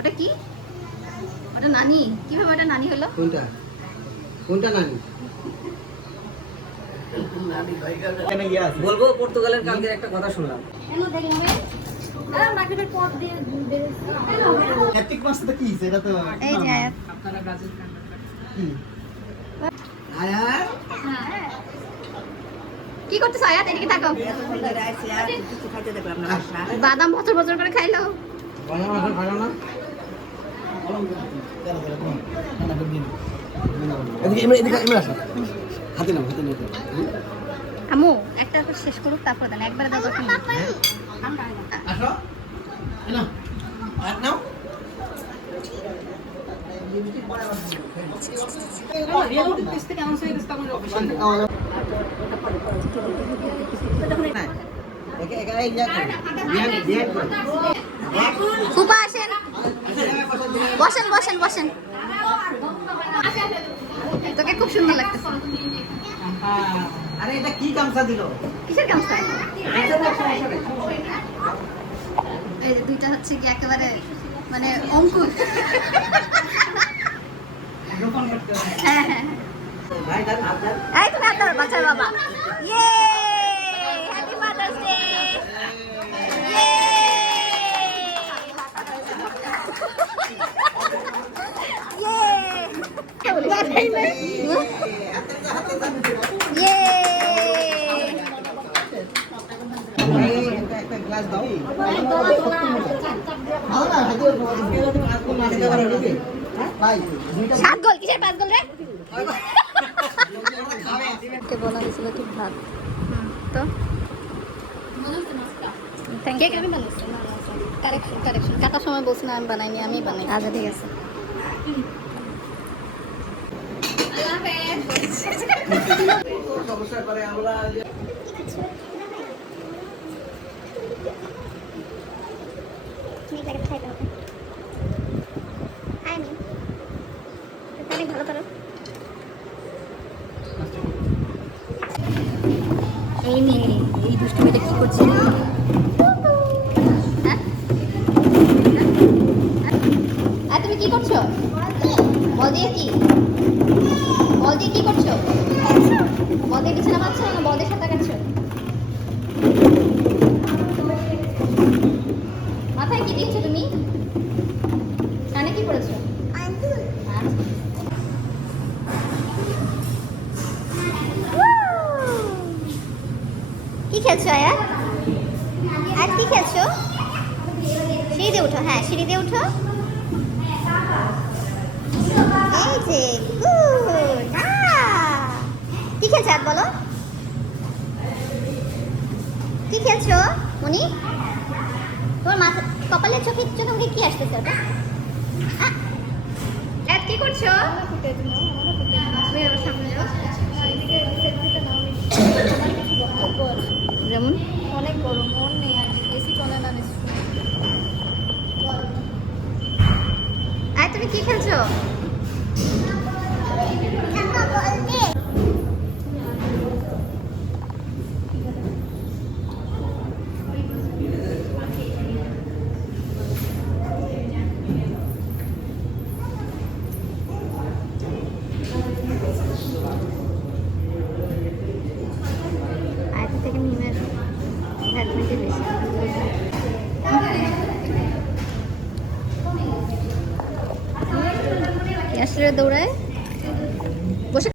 ওটা কি? ওটা নানি। কিভাবে ওটা নানি হলো? কোনটা কোনটা নানি? বলবো পর্তুগালের কালকের একটা কথা শুনলাম। কেন দেখলাম মার্কেটের পথ দিয়ে এতিক মাছটা কি সেটা তো এই যে আয়াত আপনারা ব্রাজিল কি আয়াত কি করতেছ আয়াত? এদিকে তাকো। বাদাম বছর বছর করে খাইলো। বানাও না খাও না। এদিকে আসো। হাতে নাও হাতে নাও। আমু একটা শেষ করুক তারপর দেন একবারে দাও। আসো নাও আর নাও। ফুপা আসেন, বসেন বসেন বসেন। তোকে খুব সুন্দর লাগতেছে। আরে এটা কি গামছা দিল? কিসের গামছা? এই যে দুইটা হচ্ছে কি একেবারে মানে অঙ্কুর। হ্যাঁ হ্যাঁ ভাই দাঁড়ান হাত দাঁড়ান। এই তুমি হাত ধরো বাচ্চার বাবা। ইয়ে হ্যাপি ফাদার্স ডে। ইয়ে একটা গ্লাস দাও। সাত গোল কিসের 5 গোল রে? কে বলা হয়েছিল কি ভাত তো থ্যাংক ইউ। আমি বানাইছি কারেকশন কাটার সময় বলছি না আমি বানাইনি, আমি বানাই। আচ্ছা ঠিক আছে। সমস্যা করে আমরা তুমি জায়গাটা খাইতে হবে। খাই নি অনেক ভালো করো। এই মেয়ে এই দুষ্টুমিটা কি করছে? হ্যাঁ আর তুমি কি করছো? বল দিয়ে কি করছো? বল দিয়ে বিছানা পাচ্ছ না বল দিয়ে সাঁতার কাটছো? মাথায় কি দিচ্ছ তুমি? কানে কি পড়েছো? কি খেলছো আয়া? আজ কি খেলছো? সিঁড়ি দিয়ে উঠো। হ্যাঁ সিঁড়ি দিয়ে উঠো। এই যে গুড। কি খেলছো আজ বলো? কি খেলছো মনি? তোমার মাথা কপালে চোখে মুখে কি আসতেছে ওটা? আজ কি করছো? যেমন অনেক গরম, মন নেই, এসি চলে না। আয় তুমি কি খেলছো? আয়াত থেকে মিমের ব্যাডমিন্টন বেশি। আসলে দৌড়ায়